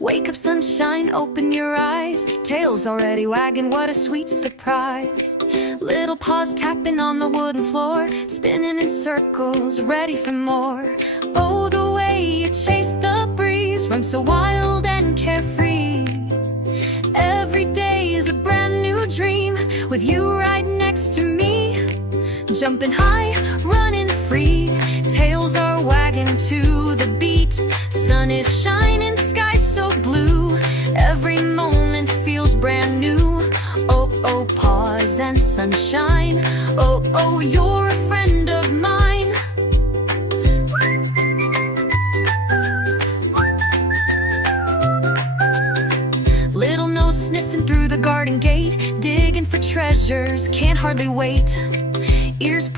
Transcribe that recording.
Wake up, sunshine, open your eyes. Tail's already wagging, what a sweet surprise. Little paws tapping on the wooden floor, spinning in circles, ready for more. Oh, the way you chase the breeze, run so wild and carefree. Every day is a brand new dream, with you right next to me. Jumping high, running free, tails are wagging to the beat. Sun is shining, sky so blue, every moment feels brand new. Oh, oh, pause and sunshine, oh, oh, you're a friend of mine. Little nose sniffing through the garden gate, digging for treasures, can't hardly wait. Ears